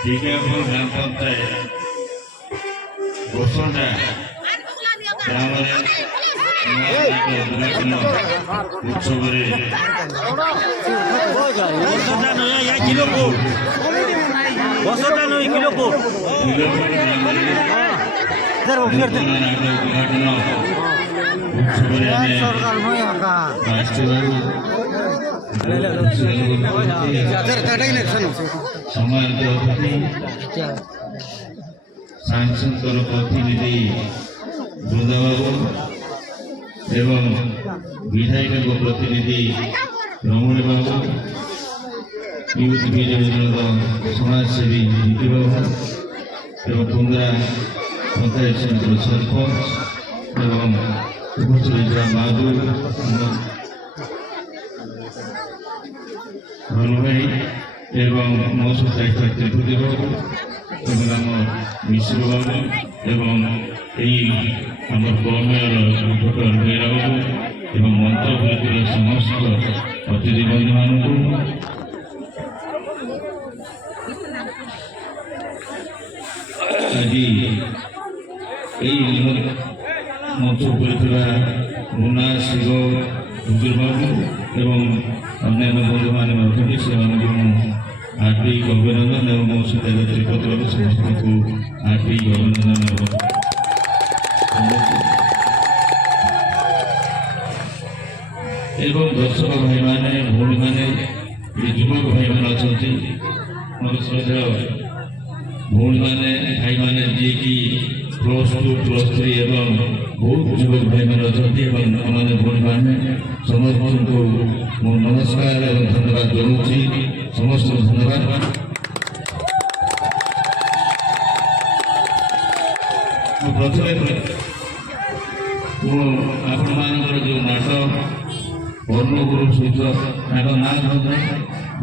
আজি গ্রাম পঞ্চায়েত বসুন্ধরা উৎসবের সাংসদর প্রতিনিধি বৃন্দাবাবু এবং বিধায়ক প্রতিনিধি রমণী বাবু, ইউথ বিজেপি সমাজসেবী নীতিবাবু এবং কুন্দ্রা পঞ্চায়েত সমিতির সরপঞ্চ এবং উপস্থিত বাহাদুর ভাই এবং মৌসুম দায়িত্ব ত্রিপুতিবাবু এবং আমার মিশ্রবাবু এবং এই আমার কর্মের ডক্টর মেয়েরাবাবু এবং মন্ত্রপুরীর সমস্ত অতিথি বন্ধুମାନଙ୍କୁ ଆଜି ଏଇ ମଞ୍ଚ ଉପରେ ଥିବା ମୁନା ଶିବ হুজুরবাবু এবং ଅନ୍ୟାନ୍ୟ ବନ୍ଧୁମାନେ ଅଛନ୍ତି ସେମାନଙ୍କୁ ମୁଁ ହାର୍ଦ୍ଦିକ ଅଭିନନ୍ଦନ ଏବଂ ମୋ ସହିତ ତ୍ରିପତିବାବୁ ସମସ୍ତଙ୍କୁ ହାର୍ଦ୍ଦିକ ଅଭିନନ୍ଦନ ଏବଂ ଦର୍ଶକ ଭାଇମାନେ ଭଉଣୀମାନେ ଯୁବକ ଭାଇମାନେ ଅଛନ୍ତି ମୋର ଶ୍ରଦ୍ଧେୟ ଭଉଣୀମାନେ ଭାଇମାନେ ଯିଏକି +2 +3 ଏବଂ ବହୁତ ଯୁବକ ଭାଇମାନେ ଅଛନ୍ତି ଏବଂ ସେମାନେ ଭଉଣୀମାନେ ସମସ୍ତଙ୍କୁ ମୁଁ ନମସ୍କାର ଏବଂ ଧନ୍ୟବାଦ ଜଣାଉଛି। ସମସ୍ତଙ୍କୁ ଧନ୍ୟବାଦ। ପ୍ରଥମେ ମୁଁ ଆପଣମାନଙ୍କର ଯେଉଁ ନାଟକ କର୍ଣ୍ଣଗୁରୁ ସହିତ ତାଙ୍କ ନାଁ ଧରିଥାଏ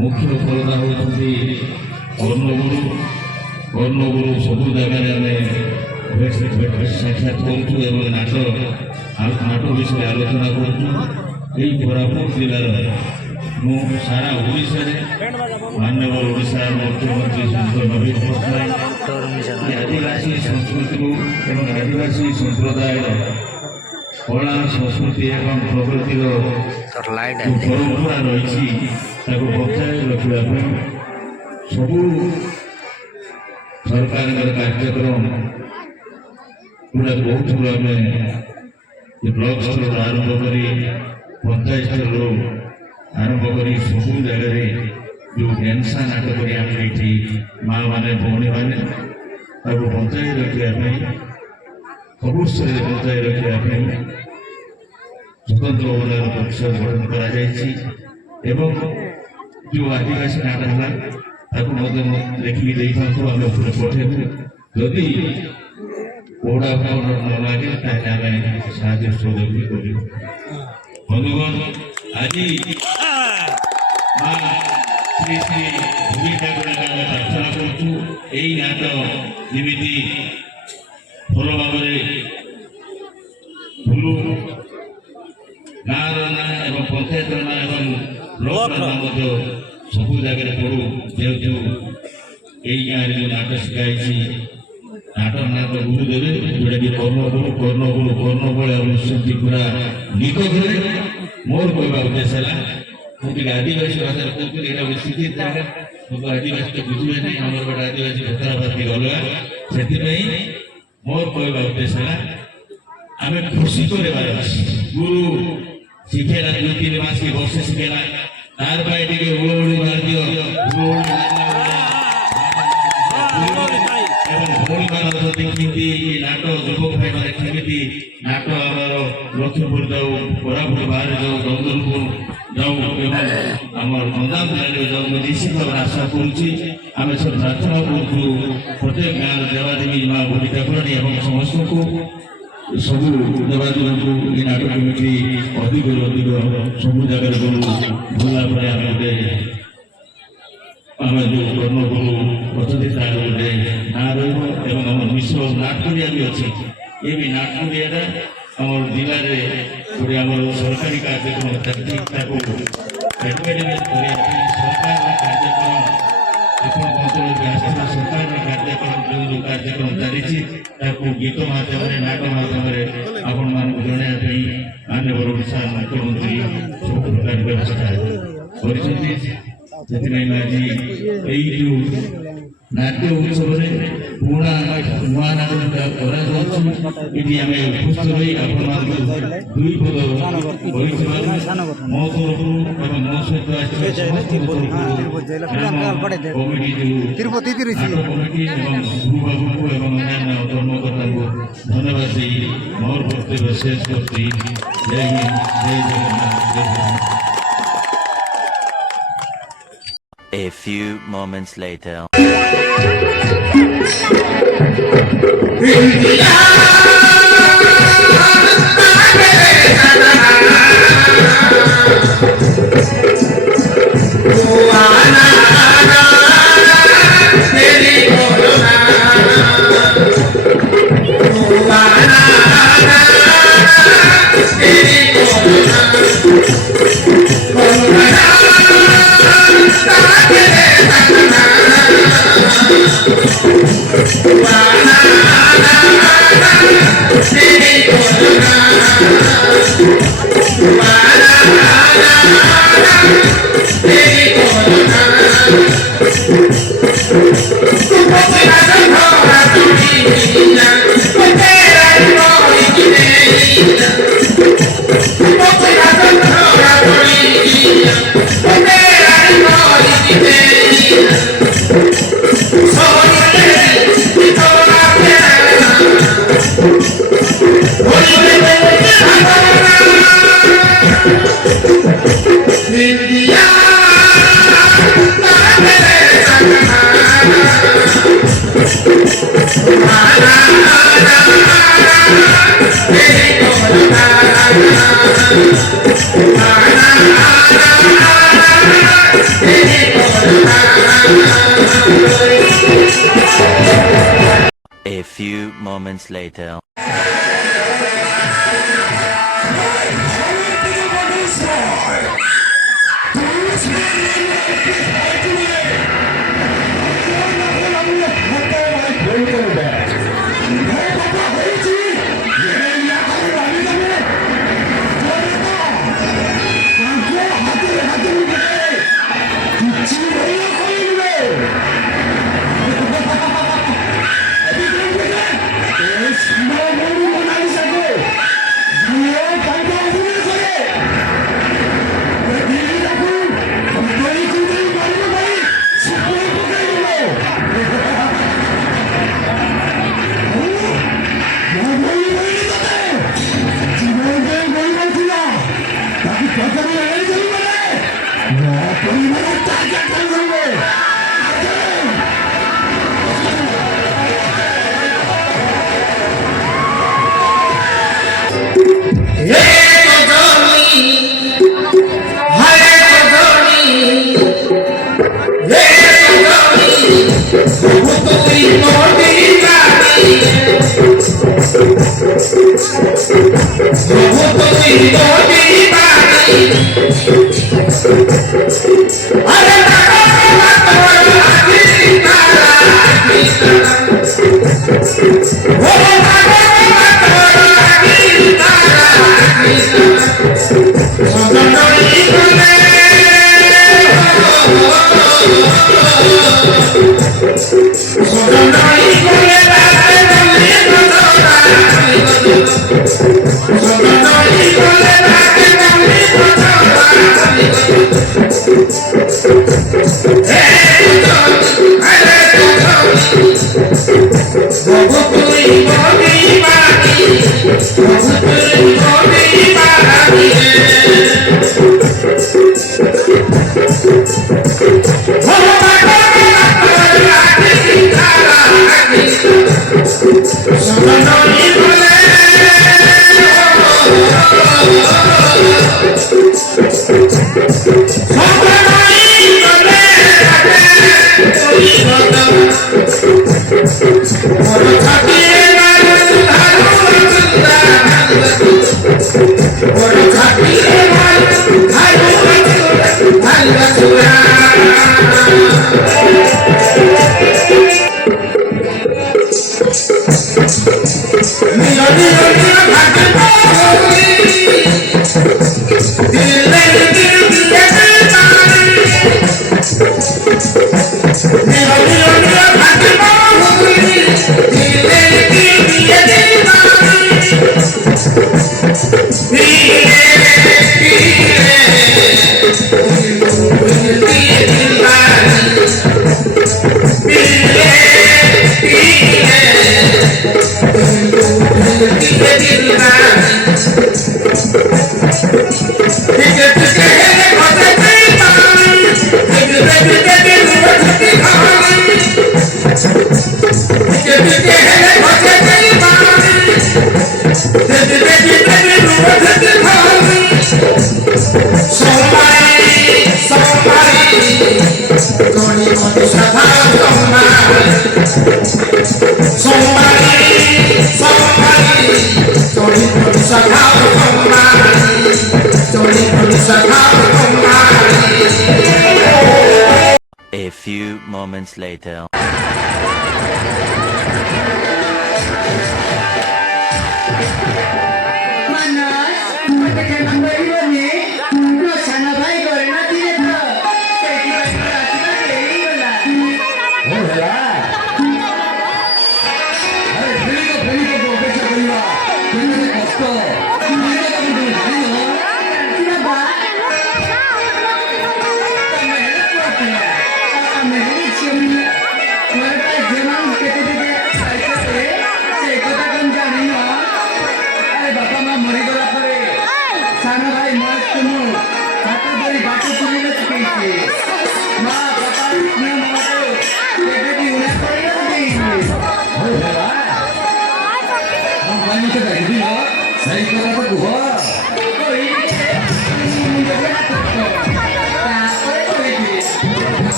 ମୁଖ୍ୟ ପରଦା ହେଉଛନ୍ତି କର୍ଣ୍ଣଗୁରୁ ସବୁ ଜାଗାରେ ଆମେ ସାକ୍ଷାତ କରୁଛୁ ଏବଂ ନାଟ ବିଷୟରେ ଆଲୋଚନା କରୁଛୁ। ଏହି କୋରାପୁଟ ଜିଲ୍ଲାର ମୁଁ ସାରା ଓଡ଼ିଶାରେ ମାନ୍ୟବର ଓଡ଼ିଶାର ମୁଖ୍ୟମନ୍ତ୍ରୀ ଶ୍ରୀ ନବୀନ ପଟ୍ଟନାୟକ ଆଦିବାସୀ ସଂସ୍କୃତିକୁ ଏବଂ ଆଦିବାସୀ ସମ୍ପ୍ରଦାୟର କଳା ସଂସ୍କୃତି ଏବଂ ପ୍ରକୃତିର ପରମ୍ପରା ରହିଛି ତାକୁ ବଞ୍ଚାଇ ରଖିବା ପାଇଁ ସବୁ ସରକାରଙ୍କର କାର୍ଯ୍ୟକ୍ରମ ଗୁଡ଼ା କହୁଥିଲୁ। ଆମେ ବ୍ଲକ ସ୍ତରରୁ ଆରମ୍ଭ କରି ପଞ୍ଚାୟତ ସ୍ତରରୁ ଆରମ୍ଭ କରି ସବୁ ଜାଗାରେ ଯେଉଁ ଢେନ୍ସା ନାଟ କରି ଆମେ ଏଠି ମାଆମାନେ ଭଉଣୀମାନେ ତାକୁ ବଞ୍ଚାଇ ରଖିବା ପାଇଁ ସବୁ ସ୍ତରରେ ବଞ୍ଚାଇ ରଖିବା ପାଇଁ ସ୍ୱତନ୍ତ୍ର ଅବଦାନ ପରିଷଦ ଗଠନ କରାଯାଇଛି ଏବଂ ଯେଉଁ ଆଦିବାସୀ ନାଟ ହେଲା ତାକୁ ମଧ୍ୟ ଲେଖିକି ଦେଇଥାନ୍ତୁ, ଆମେ ଉପରେ ପଠାଇବୁ। ଯଦି କୋଉଟା ନ ଲାଗେ ତାହେଲେ ଆମେ ସାହାଯ୍ୟ ସହଯୋଗ କରିବୁ। ବନ୍ଧୁଗଣ, ଆଜି ଶ୍ରୀ ଶ୍ରୀ ଭୂମି ଠାକୁରଙ୍କୁ ଆମେ ପ୍ରାର୍ଥନା କରୁଛୁ ଏଇ ନାଟ ଯେମିତି ଭଲ ଭାବରେ ଭୁଲୁ ଗାଁର ନାଁ ଏବଂ ପଞ୍ଚାୟତର ନାଁ ଏବଂ ବ୍ଲକର ନାଁ ମଧ୍ୟ ସବୁ ଜାଗାରେ ପଡ଼ୁ। ଯେହେତୁ ଏଇ ଗାଁରେ ଯେଉଁ ନାଟ ଶିଖାଯାଇଛି ନାଟ ନାଁ ତ ଗୁରୁ ଦେବେ, ଯେଉଁଟାକି କର୍ଣ୍ଣବଳ ଆଉ ନିଶ୍ଚିତ ପୁରା ନିକଟରେ। ମୋର କହିବା ଉଦ୍ଦେଶ୍ୟ ହେଲା ମୁଁ ଟିକେ ଆଦିବାସୀ ଭାଷାରେ କହୁଥିଲି, ଏଇଟା ଗୋଟେ ଶିକ୍ଷିତ ଜାଗା, କିନ୍ତୁ ଆଦିବାସୀ ତ ବୁଝିବେ ନାହିଁ, ଆମର ଗୋଟେ ଆଦିବାସୀ ଭେତରାବାଦ ଟିକେ ଅଲଗା। ସେଥିପାଇଁ ମୋର କହିବା ଉଦ୍ଦେଶ୍ୟ ହେଲା ଆମେ ଖୁସି କରିବାର ଅଛି। ଗୁରୁ ଶିଖେଇଲା 2-3 ମାସ କି ବର୍ଷେ ଶିଖେଇଲା, ତାର ପାଇଁ ଟିକେ ହୁଳହୁଳି ମାରି ଦିଅ। ଏବଂ ଭଉଣୀମାନେ ଦେଖିନ୍ତି ନାଟ ଯୁବକ ଭାଇମାନେ କେମିତି ନାଟ ଆମର ଲକ୍ଷ୍ମୀପୁର ଯାଉ କୋରାପୁଟ ବାହାରେ ଯାଉ ଜଙ୍ଗଲକୁ ଯାଉ ଏବଂ ଆମର ଗଞ୍ଜାମ ଜିଲ୍ଲାରେ ଯାଉ ମୁଁ ନିଶ୍ଚିତ ଭାବରେ ଆଶା କରୁଛି ଆମେ ସବୁ ପ୍ରାର୍ଥନା କରୁଛୁ ପ୍ରତ୍ୟେକ ଗାଁର ଦେବାଦେବୀ ମା ବୁଢ଼ୀ ଠାକୁରାଣୀ ଏବଂ ସମସ୍ତଙ୍କୁ ସବୁ ଦେବାଦେବୀଙ୍କୁ ଏ ନାଟ କେମିତି ଅଧିକରୁ ଅଧିକ ସବୁ ଜାଗାରେ ଗଲୁ ଗଲା ପରେ ଆମେ ଗୋଟେ ଆମେ ଯେଉଁ କର୍ମ କରୁ ଅଛନ୍ତି ତାର ଗୋଟେ ନାଁ ରହିବ ଏବଂ ଆମର ମିଶ୍ର ନାଟପଡ଼ିଆ ବି ଅଛି ଏ ବି ନାଟପଡ଼ିଆଟା ଆମର ଜିଲ୍ଲାରେ ଗୋଟେ ଆମର ସରକାରୀ କାର୍ଯ୍ୟକ୍ରମ ତାକୁ ଏଡଭର୍ଟାଇଜମେଣ୍ଟ କରିବା ପାଇଁ ସରକାରର କାର୍ଯ୍ୟକ୍ରମ ଆପଣଙ୍କ ଅଞ୍ଚଳକୁ ଆସିଥିବା ସରକାରର କାର୍ଯ୍ୟକ୍ରମ ଯେଉଁ କାର୍ଯ୍ୟକ୍ରମ ଚାଲିଛି ତାକୁ ଗୀତ ମାଧ୍ୟମରେ ନାଟ ମାଧ୍ୟମରେ ଆପଣମାନଙ୍କୁ ଜଣାଇବା ପାଇଁ ମାନ୍ୟବର ଓଡ଼ିଶା ମୁଖ୍ୟମନ୍ତ୍ରୀ ସବୁ ପ୍ରକାର ବ୍ୟବସ୍ଥା କରିଛନ୍ତି ସେଥିପାଇଁ ଆଜି ଏଇ ଯେଉଁ ନାଟ୍ୟ ଉତ୍ସବରେ ପୁରୁଣା ନୂଆ ନାଟ କରାଯାଉଛି ଏଠି ଆମେ ଉପସ୍ଥିତ ରହି ଆପଣମାନଙ୍କୁ ଦୁଇ ପଦ କହିଥିବାରୁ ମୋ ତରଫରୁ ଏବଂ ମୋ ସହିତ ଆସିଥିବା ସମସ୍ତଙ୍କ ତରଫରୁ କମିଟି ଯେଉଁ କମିଟି ଏବଂ ଗୁରୁବାବୁଙ୍କୁ ଏବଂ ଅନ୍ୟାନ୍ୟ କର୍ମକର୍ତ୍ତାଙ୍କୁ ଧନ୍ୟବାଦ ଦେଇ ମୋର ବକ୍ତବ୍ୟ ଶେଷ କରୁଛି ଜୟ ହିନ୍ଦ ଜୟ ଜଗନ୍ନାଥ ଜୟ Jagannath. A few moments later. A few moments later. Hey, A few moments later.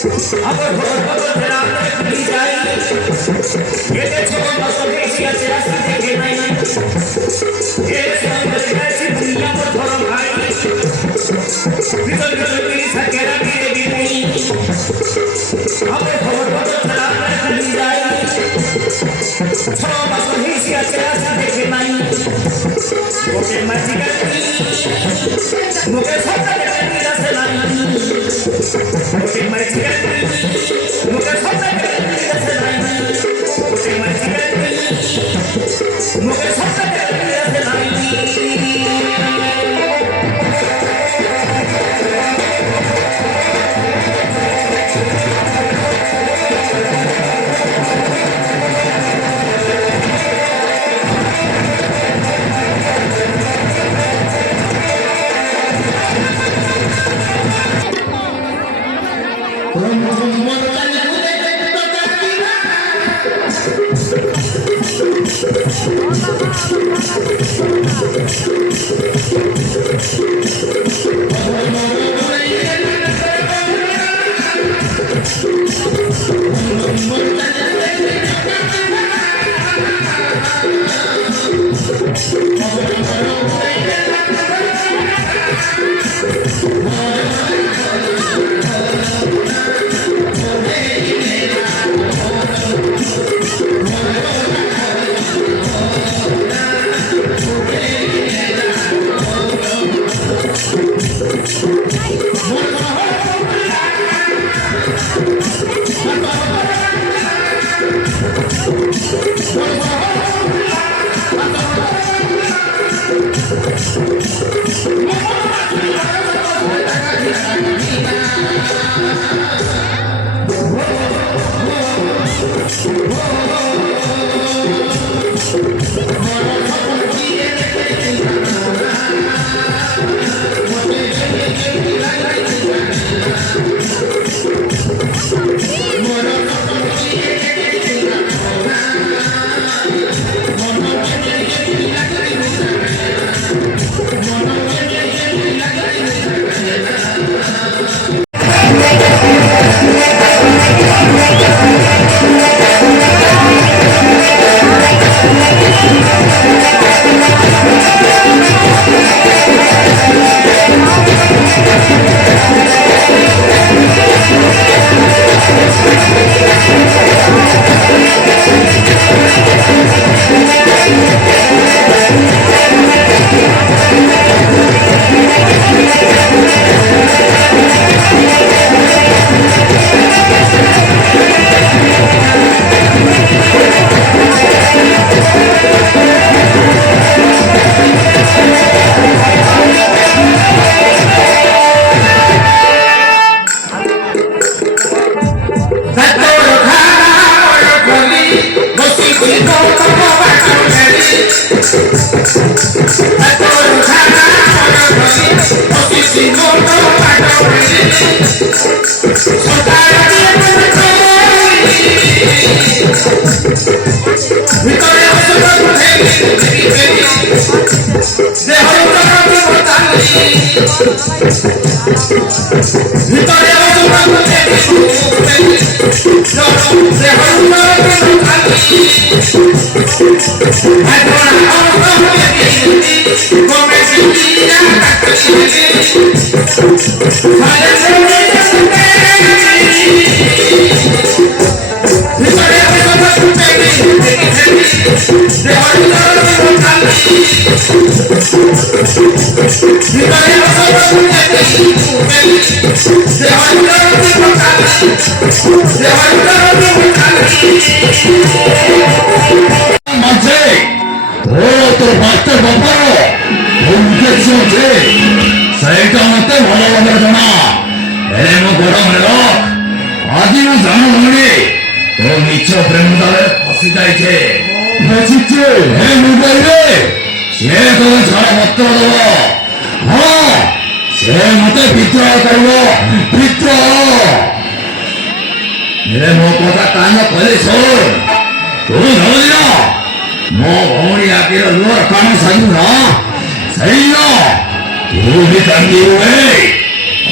আমার ভগবত রাতে খুলি যাই এতে ছোট বসে আছে রাস্তা দেখে নাই এর সঙ্গে গেছি দুনিয়া পর ধরো ভাই ভিতর ভিতর কি সাকেরা দিয়ে দিই আমার ভগবত রাতে খুলি যাই ছোট বসে আছে রাস্তা দেখে নাই ওকে মাঝি গাড়ি মুখে সত্তা দেখে রাস্তা নাই ওকে মাঝি গাড়ি মুখে সত্তা দেখে রাস্তা নাই ওকে মাঝি গাড়ি মুখে সত্তা দেখে রাস্তা নাই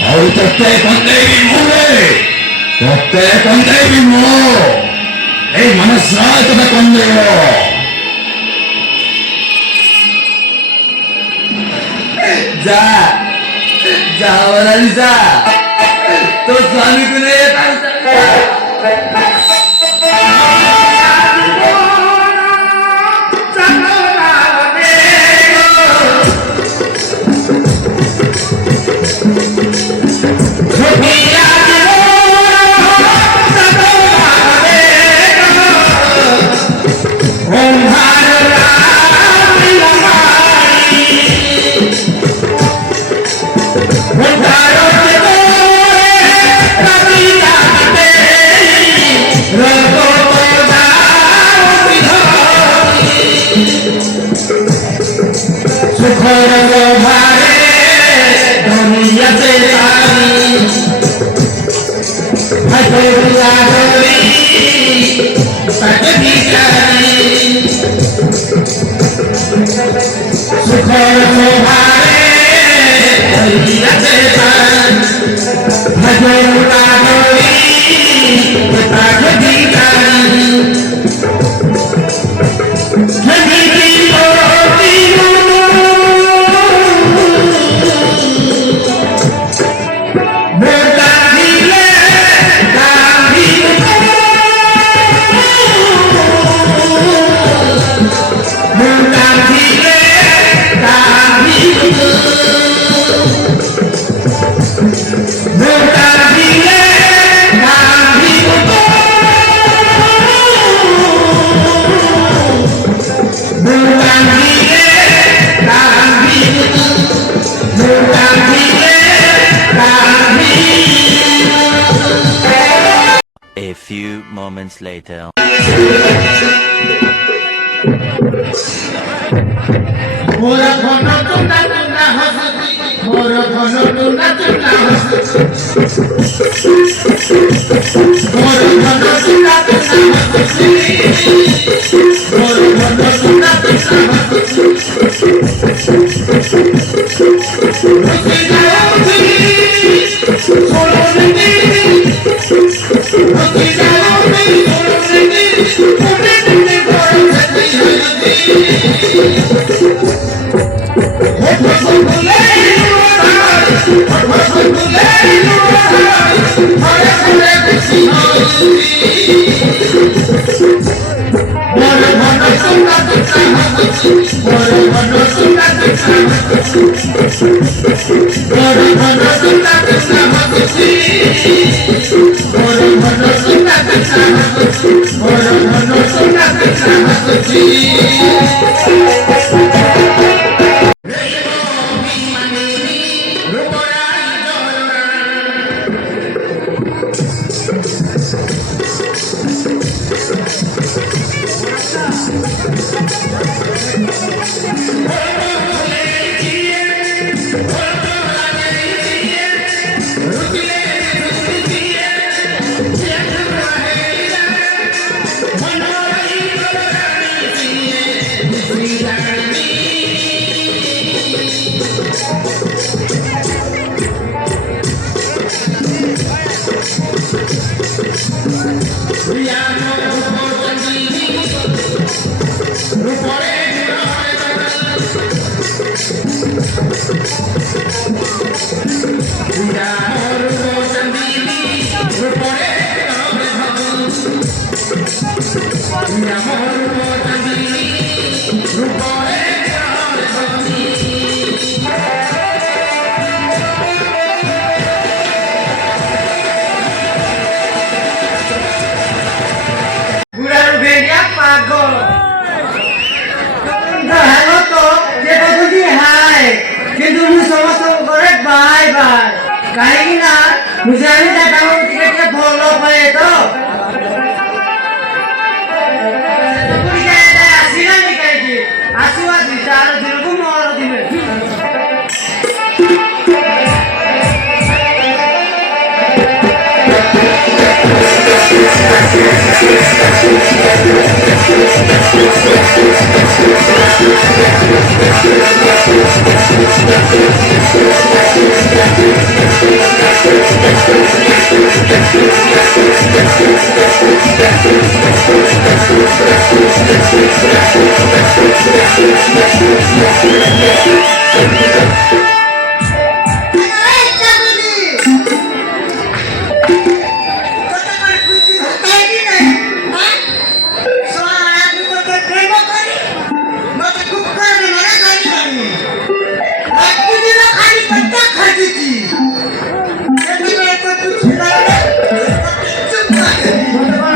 Out of tape on Navy movie! 그때 건데기 뭐 에이 만났어 그때 건데요 जा जाओ जा तो स्वामी को ले A few moments later. मुझे नहीं देखा हूँ टिकट के फॉलो पे तो आसीना निकाली आशीर्वाद विचार दिल को मोर दिले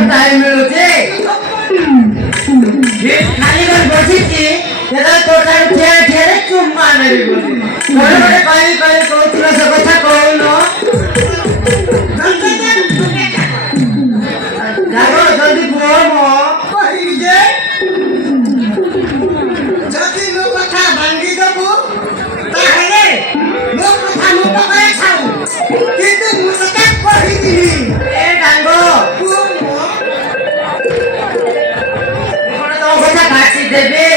टाइम मिलुचे खाली कर बसिची तेरा तोटा ठेर ठेर चुम्मा नेबी बोली बड़े बड़े कहीं कहूला से कथा कहूनो जागो जल्दी पुओ मो कहि जे जति नो कथा भांगी दबु ताहेले नो कथा नो पकाय खाऊ किंतु मुसका कहि दिली ए डांगो पुओ मो कोन तो कथा काटी देबे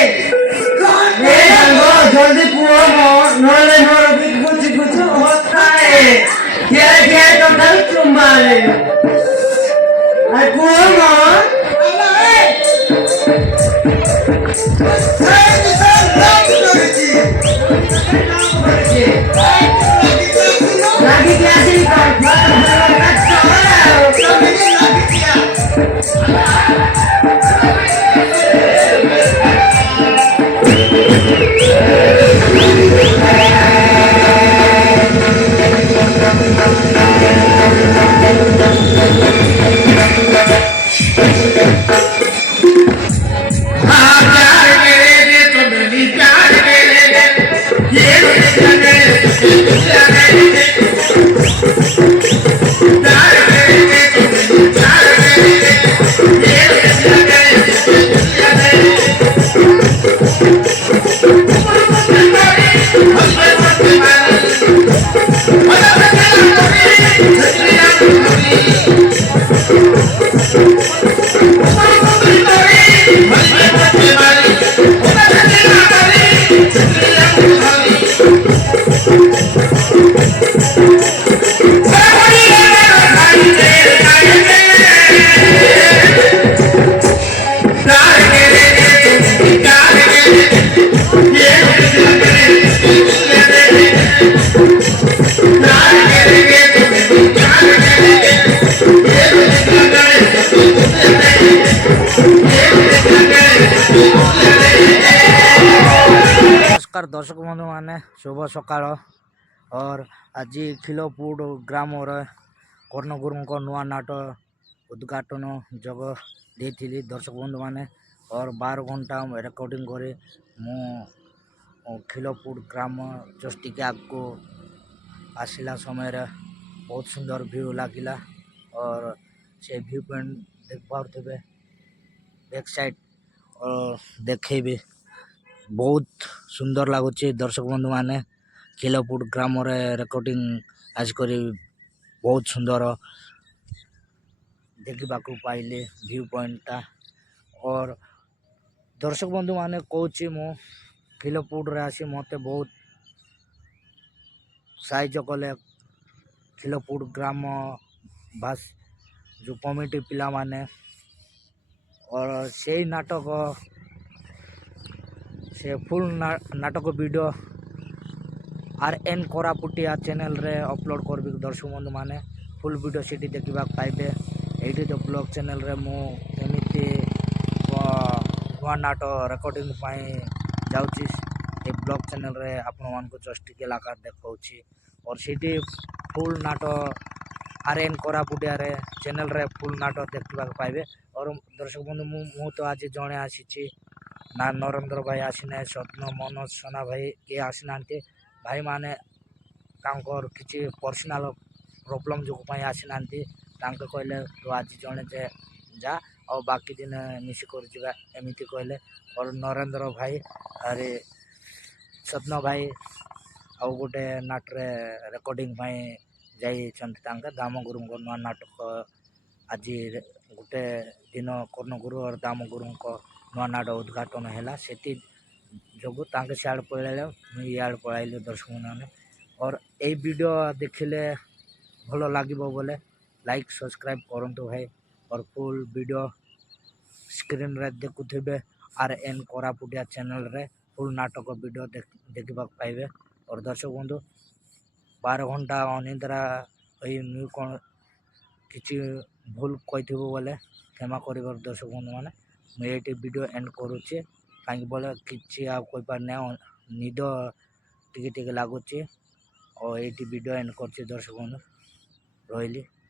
ए डांगो जल्दी पुओ मो नले मोर कुछ कुछ होता है क्या क्या तो कल चुम्बाले आई पुओ मो lagi kiasi नमस्कार दर्शक बंधु मैंने शुभ सकाल और आज खिलपुर ग्राम कर्ण गुरु नुआ नाट उद्घाटन जग देती दर्शक बंधु मैंने और 12 घंटा रिकॉर्डिंग करे मु खिलपुर ग्राम जस्ट टिके आगको आसला समय बहुत सुंदर व्यू लगिला और से व्यू पॉइंट देख पारे बैक साइड और देखेबे बहुत सुंदर लगुच दर्शक बंधु मैंने खिलपुर ग्राम रिकॉर्डिंग आज करी बहुत सुंदर देखा पाइले व्यू पॉइंटा और दर्शक बंधु मैंने कहूँ मु खिलपुर आसी मत बहुत साहाय्य कले खिलपुर ग्राम भास जो कमिटी पिला माने और से नाटक से फुल नाटक वीडियो RN कोरापुटिया चैनल रे अपलोड करबी दर्शक बंधु माने फुल वीडियो सीटी देखा पाइबे एटी तो ब्लॉग चैनल रे मु एमती नुआ नाट रिकॉर्डिंग जाऊँगी ये ब्लॉग चैनल रे आपण मान को जस्ट टिके लाकार देखाऊँगी और सीटी फुल नाट RN कोरापुटिया रे चैनल रे फुल नाट देखा पाइबे और दर्शक बंधु मु तो आज जड़े आसी ना नरेंद्र भाई आसीना स्वप्न मनोज सोना भाई किए आसीना भाई माने किसी पर्सनाल प्रॉब्लम जो आसीना कहले तो आज जड़े जे जा और बाकी दिन मिसिकर जा एमती कहले और नरेंद्र भाई अरे स्वप्न भाई आ गोटे नाटरे रिकॉर्डिंग जाइए दाम गुरु नुआ नाटक आज गोटे दिन कर्ण गुरु और दाम गुरु नुआ नाट उद्घाटन है से जो सियाड़ पलैले मुझे पलैली दर्शक मैंने और ये वीडियो देखिले भल लगे बोले लाइक सब्सक्राइब करूँ भाई और फुल वीडियो स्क्रीन रे देखुथे RN कोरापुटिया चैनल रे फुल नाटक वीडियो देखा पाइबे और दर्शक बंधु 12 घंटा अनिद्रा मुझे कौन किसी भूल कही बोले क्षमा कर दर्शक बंधु मैंने मुझे वीडियो एंड करुचे कहीं बोले किसी आपार निद टिके लगुच ଓ ଏଇଠି ଭିଡ଼ିଓ ଏଣ୍ଡ କରୁଛି ଦର୍ଶକ ବନ୍ଧୁ ରହିଲି।